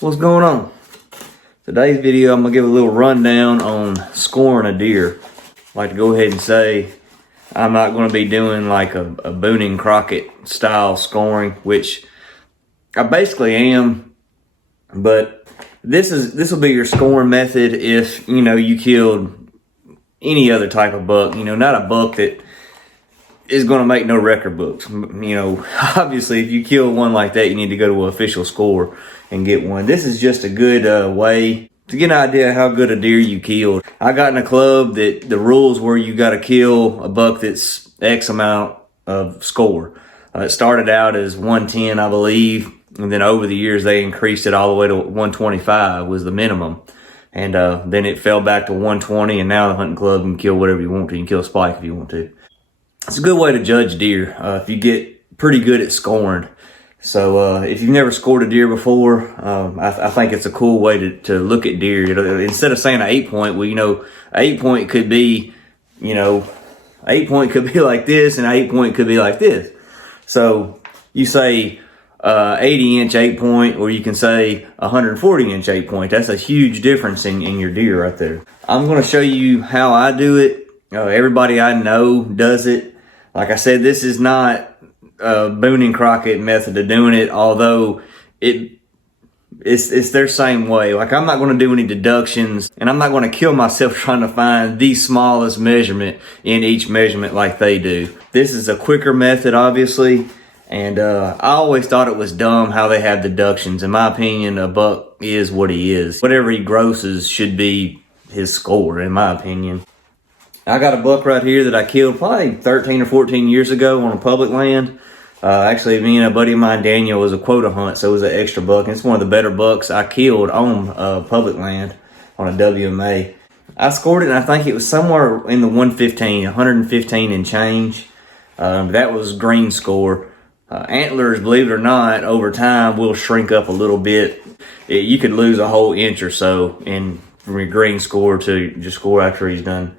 What's going on? Today's video, I'm gonna give a little rundown on scoring a deer. I'd like to go ahead and say I'm not gonna be doing like a Boone and Crockett style scoring, which I basically am, but this will be your scoring method if you killed any other type of buck, not a buck that is going to make no record books. Obviously if you kill one like that, you need to go to an official score and get one. This is just a good way to get an idea of how good a deer you killed. I got in a club that the rules were you got to kill a buck that's X amount of score. It started out as 110, I believe, and then over the years they increased it all the way to 125 was the minimum. And then it fell back to 120, and now the hunting club can kill whatever you want to. You can kill a spike if you want to. It's a good way to judge deer if you get pretty good at scoring. So if you've never scored a deer before, I think it's a cool way to look at deer. Instead of saying an 8-point, well, 8-point could be, 8-point could be like this, and 8-point could be like this. So you say 80-inch 8-point, or you can say 140-inch 8-point. That's a huge difference in your deer right there. I'm going to show you how I do it. Everybody I know does it. Like I said, this is not a Boone and Crockett method of doing it, although it's their same way. Like, I'm not going to do any deductions, and I'm not going to kill myself trying to find the smallest measurement in each measurement like they do. This is a quicker method, obviously, and I always thought it was dumb how they have deductions. In my opinion, a buck is what he is. Whatever he grosses should be his score, in my opinion. I got a buck right here that I killed probably 13 or 14 years ago on a public land. Actually, me and a buddy of mine, Daniel, was a quota hunt, so it was an extra buck. And it's one of the better bucks I killed on public land on a WMA. I scored it, and I think it was somewhere in the 115 and change. That was green score. Antlers, believe it or not, over time will shrink up a little bit. You could lose a whole inch or so from your green score to your score after he's done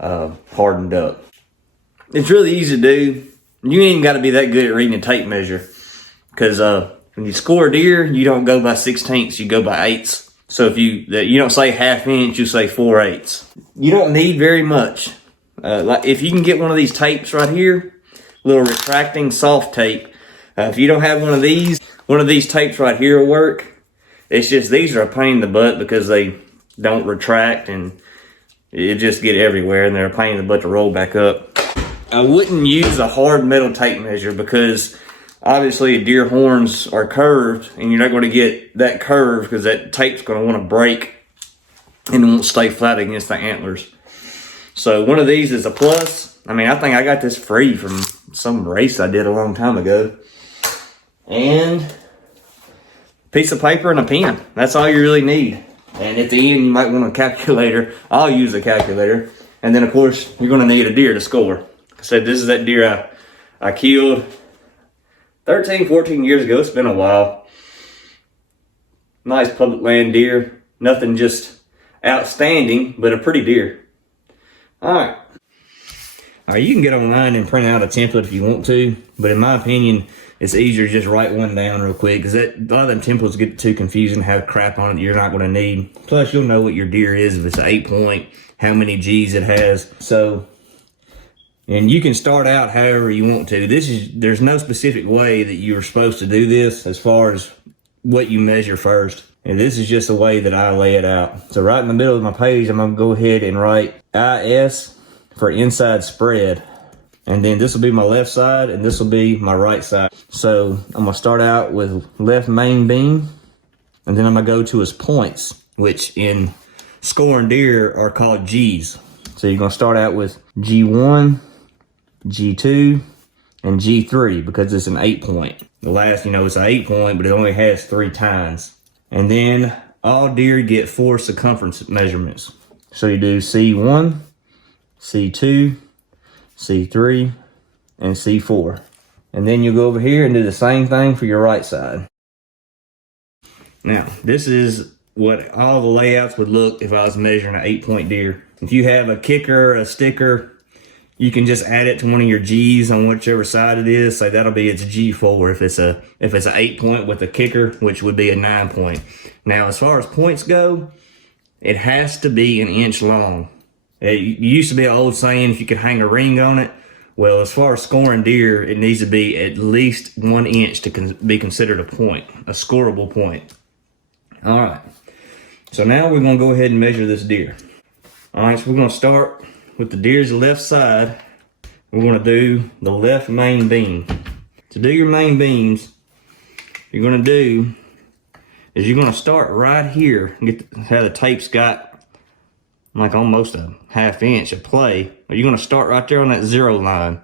hardened up. It's really easy to do. You ain't even got to be that good at reading a tape measure, because when you score a deer, you don't go by 16ths, you go by 8ths. So if you don't say 1/2 inch, you say 4/8. You don't need very much. Like if you can get one of these tapes right here, little retracting soft tape. If you don't have one of these tapes right here will work. It's just these are a pain in the butt because they don't retract, and it just get everywhere, and they're a pain in the butt to roll back up. I wouldn't use a hard metal tape measure because obviously a deer horns are curved, and you're not going to get that curve because that tape's going to want to break and it won't stay flat against the antlers. So one of these is a plus. I mean, I think I got this free from some race I did a long time ago. And a piece of paper and a pen. That's all you really need. And at the end, you might want a calculator. I'll use a calculator. And then, of course, you're going to need a deer to score. Like I said, this is that deer I killed 13, 14 years ago. It's been a while. Nice public land deer. Nothing just outstanding, but a pretty deer. All right. All right, you can get online and print out a template if you want to. But in my opinion, it's easier to just write one down real quick, because a lot of them templates get too confusing, have crap on it you're not going to need. Plus, you'll know what your deer is if it's an 8-point, how many G's it has. So, and you can start out however you want to. There's no specific way that you're supposed to do this as far as what you measure first. And this is just the way that I lay it out. So right in the middle of my page, I'm going to go ahead and write IS for inside spread. And then this will be my left side, and this will be my right side. So I'm gonna start out with left main beam, and then I'm gonna go to his points, which in scoring deer are called G's. So you're gonna start out with G1, G2, and G3 because it's an 8-point. The last, it's an 8-point, but it only has 3 tines. And then all deer get 4 circumference measurements. So you do C1, C2, C3, and C4. And then you'll go over here and do the same thing for your right side. Now, this is what all the layouts would look if I was measuring an 8-point deer. If you have a kicker, a sticker, you can just add it to one of your G's on whichever side it is. So that'll be its G4 if it's an 8 point with a kicker, which would be a 9 point. Now, as far as points go, it has to be an inch long. It used to be an old saying, if you could hang a ring on it. Well, as far as scoring deer, it needs to be at least 1 inch to be considered a point, a scoreable point. All right. So now we're going to go ahead and measure this deer. All right, so we're going to start with the deer's left side. We're going to do the left main beam. To do your main beams, you're going to do is you're going to start right here. Get how the tape's got like almost a ½ inch of play. You're going to start right there on that 0 line.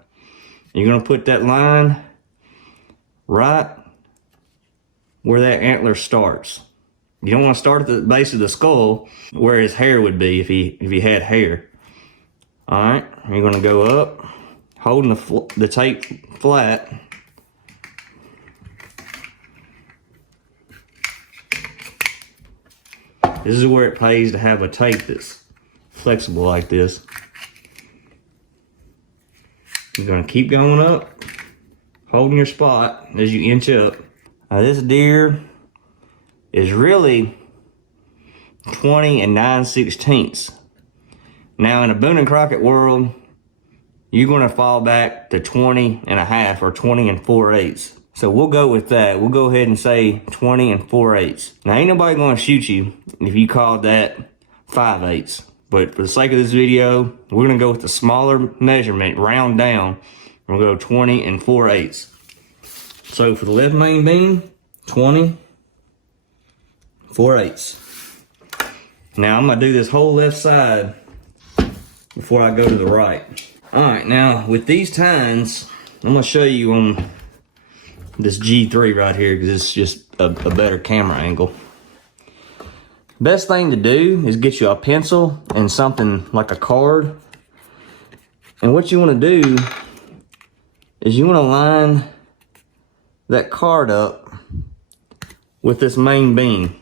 You're going to put that line right where that antler starts. You don't want to start at the base of the skull where his hair would be if he had hair. All right, you're going to go up, holding the tape flat. This is where it pays to have a tape that's flexible like this. You're going to keep going up, holding your spot as you inch up. Now this deer is really 20 9/16. Now in a Boone and Crockett world, you're going to fall back to 20 1/2 or 20 4/8. So we'll go with that. We'll go ahead and say 20 4/8. Now ain't nobody going to shoot you if you called that 5/8. But for the sake of this video, we're going to go with the smaller measurement, round down. We'll go 20 4/8. So for the left main beam, 20 4/8. Now I'm going to do this whole left side before I go to the right. All right, now with these tines, I'm going to show you on this G3 right here because it's just a better camera angle. Best thing to do is get you a pencil and something like a card. And what you want to do is you want to line that card up with this main beam.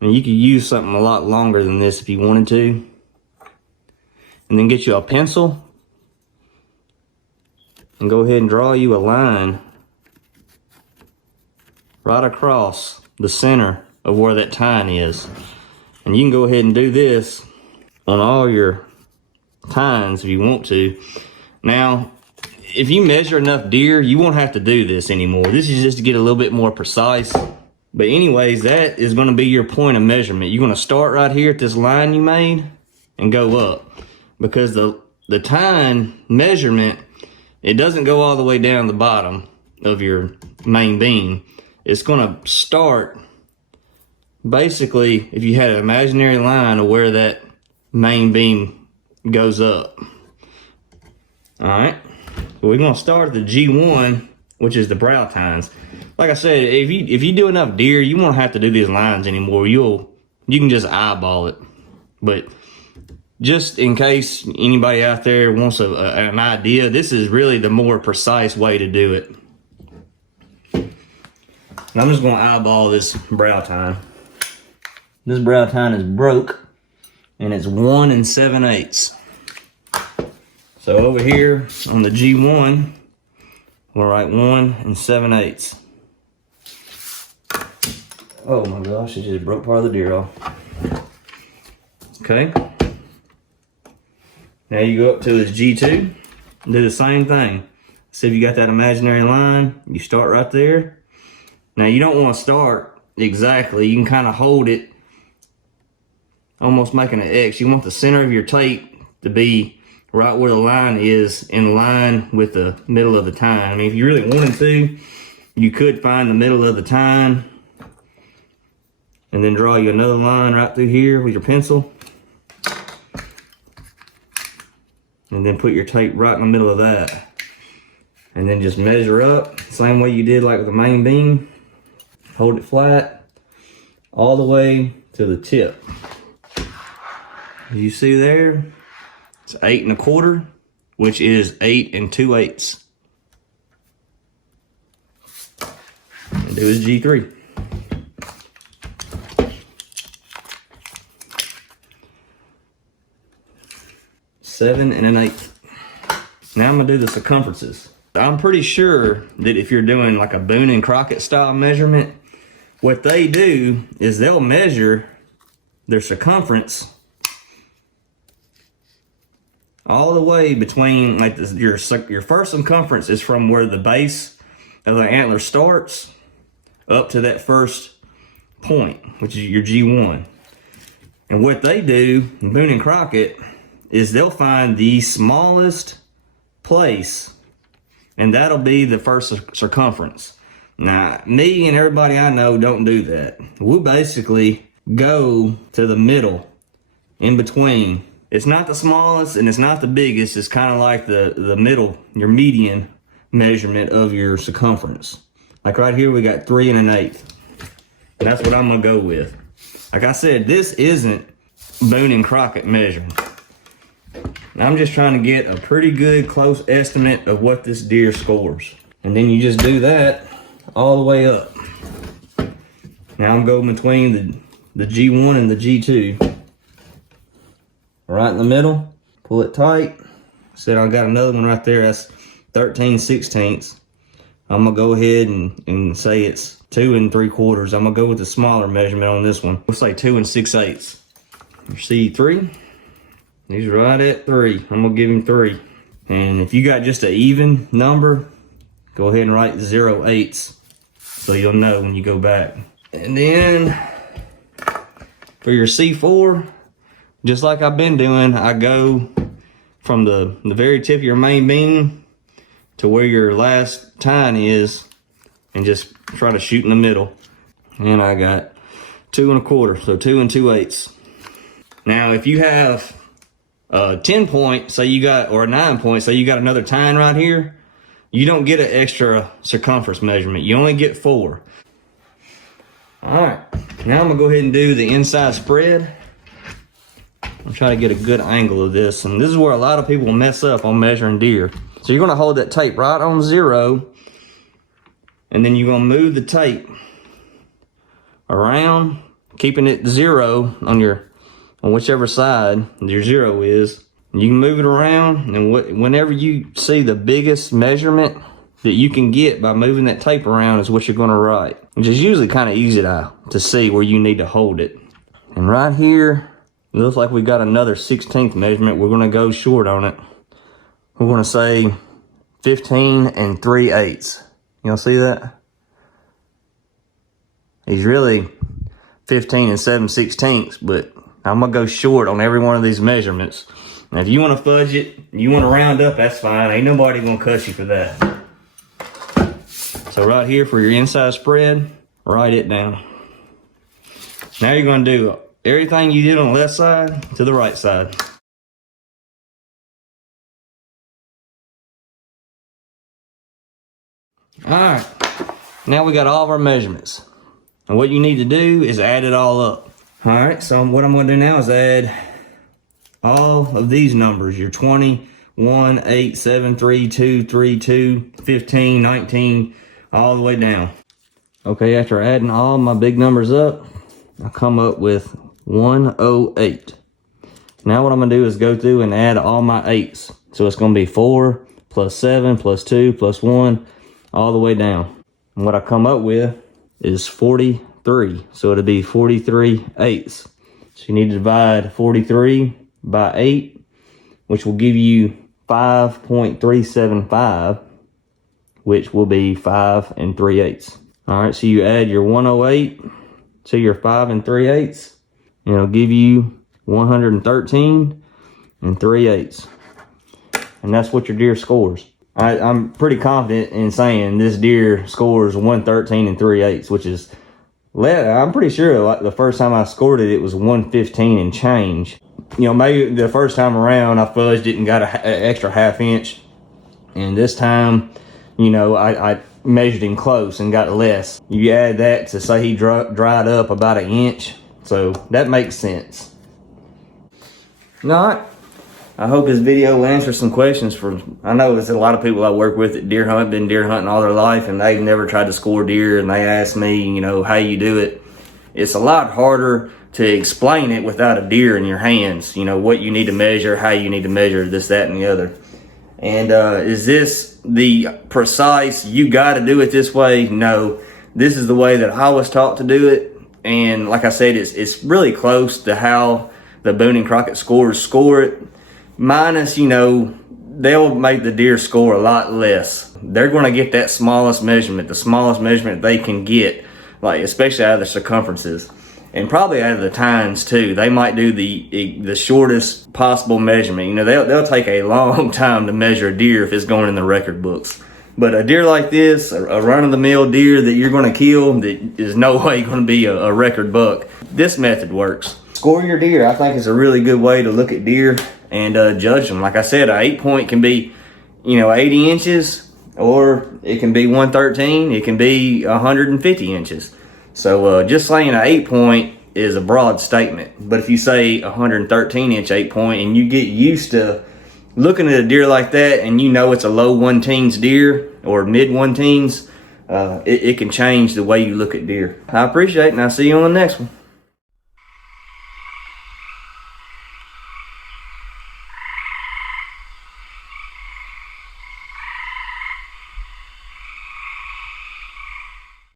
And you could use something a lot longer than this if you wanted to. And then get you a pencil and go ahead and draw you a line right across the center of where that tine is. And you can go ahead and do this on all your tines if you want to. Now, if you measure enough deer, you won't have to do this anymore. This is just to get a little bit more precise. But anyways, that is going to be your point of measurement. You're going to start right here at this line you made and go up. Because the tine measurement, it doesn't go all the way down the bottom of your main beam. It's going to start basically if you had an imaginary line of where that main beam goes up. All right, so we're going to start at the G1, which is the brow tines. Like I said, if you do enough deer, you won't have to do these lines anymore. You can just eyeball it. But just in case anybody out there wants an idea, this is really the more precise way to do it. And I'm just going to eyeball this brow tine. This brow tine is broke, and it's 1 7/8. So over here on the G1, we'll write 1 7/8. Oh my gosh, it just broke part of the deer off. Okay. Now you go up to this G2 and do the same thing. See if you got that imaginary line, you start right there. Now you don't want to start exactly, you can kind of hold it, almost making an X. You want the center of your tape to be right where the line is, in line with the middle of the tine. I mean, if you really wanted to, you could find the middle of the tine and then draw you another line right through here with your pencil. And then put your tape right in the middle of that. And then just measure up, same way you did like with the main beam. Hold it flat all the way to the tip. As you see there, it's 8 1/4, which is 8 2/8. And do his G3. 7 1/8. Now I'm gonna do the circumferences. I'm pretty sure that if you're doing like a Boone and Crockett style measurement, what they do is they'll measure their circumference all the way between, like this, your first circumference is from where the base of the antler starts up to that first point, which is your G1. And what they do, Boone and Crockett, is they'll find the smallest place, and that'll be the first circumference. Now, me and everybody I know don't do that. We'll basically go to the middle, in between. It's not the smallest and it's not the biggest. It's kind of like the middle, your median measurement of your circumference. Like right here, we got 3 1/8. And that's what I'm gonna go with. Like I said, this isn't Boone and Crockett measuring. I'm just trying to get a pretty good close estimate of what this deer scores. And then you just do that all the way up. Now I'm going between the G1 and the G2. Right in the middle, pull it tight. Said I got another one right there, that's 13/16. I'm gonna go ahead and say it's 2 3/4. I'm gonna go with the smaller measurement on this one. We'll say 2 6/8. You see 3? He's right at 3. I'm gonna give him 3. And if you got just an even number, go ahead and write 0/8 so you'll know when you go back. And then for your C4, just like I've been doing, I go from the very tip of your main beam to where your last tine is and just try to shoot in the middle. And I got 2 1/4, so 2 2/8. Now, if you have a 10 point, say you got, or a 9 point, say you got another tine right here, you don't get an extra circumference measurement. You only get 4. All right, now I'm gonna go ahead and do the inside spread. I'm trying to get a good angle of this, and this is where a lot of people mess up on measuring deer. So you're gonna hold that tape right on 0, and then you're gonna move the tape around, keeping it 0 on whichever side your 0 is. You can move it around, and whenever you see the biggest measurement that you can get by moving that tape around is what you're gonna write, which is usually kind of easy to see where you need to hold it. And right here, it looks like we got another 1/16 measurement. We're gonna go short on it. We're gonna say 15 3/8. Y'all see that? He's really 15 7/16, but I'm gonna go short on every one of these measurements. Now, if you wanna fudge it, you wanna round up, that's fine. Ain't nobody gonna cuss you for that. So right here for your inside spread, write it down. Now you're gonna do everything you did on the left side to the right side. All right, now we got all of our measurements. And what you need to do is add it all up. All right, so what I'm gonna do now is add all of these numbers, your 20, 1, 8, 7, 3, 2, 3, 2, 15, 19, all the way down. Okay, after adding all my big numbers up, I come up with 108. Now what I'm gonna do is go through and add all my 8s. So it's gonna be 4 plus 7 plus 2 plus 1, all the way down. And what I come up with is 43. So it'll be 43 eighths. So you need to divide 43 by 8, which will give you 5.375, which will be 5 3/8. All right, so you add your 108 to your 5 3/8, and it'll give you 113 3/8. And that's what your deer scores. I'm pretty confident in saying this deer scores 113 3/8, which is, I'm pretty sure like the first time I scored it, it was 115 and change. You know, maybe the first time around I fudged it and got an extra ½ inch. And this time, you know, I measured him close and got less. You add that to say he dried up about 1 inch. So that makes sense. All right. I hope this video will answer some questions I know there's a lot of people I work with that deer hunting all their life, and they've never tried to score deer, and they ask me, you know, how you do it. it's a lot harder to explain it without a deer in your hands. You know, what you need to measure, how you need to measure this, that, and the other. And is this the precise, you got to do it this way? No, this is the way that I was taught to do it. And like I said, it's really close to how the Boone and Crockett scorers score it. Minus, you know, they'll make the deer score a lot less. They're going to get that smallest measurement, the smallest measurement they can get, like especially out of the circumferences. And probably out of the tines too. They might do the shortest possible measurement. You know, they'll take a long time to measure a deer if it's going in the record books. But a deer like this, a run-of-the-mill deer that you're going to kill, that is no way going to be a record buck. This method works. Score your deer, I think, is a really good way to look at deer and judge them. Like I said, an 8-point can be, you know, 80 inches, or it can be 113. It can be 150 inches. So just saying an 8-point is a broad statement. But if you say 113-inch 8-point and you get used to looking at a deer like that and you know it's a low 1-teens deer or mid 1-teens, it can change the way you look at deer. I appreciate it, and I'll see you on the next one.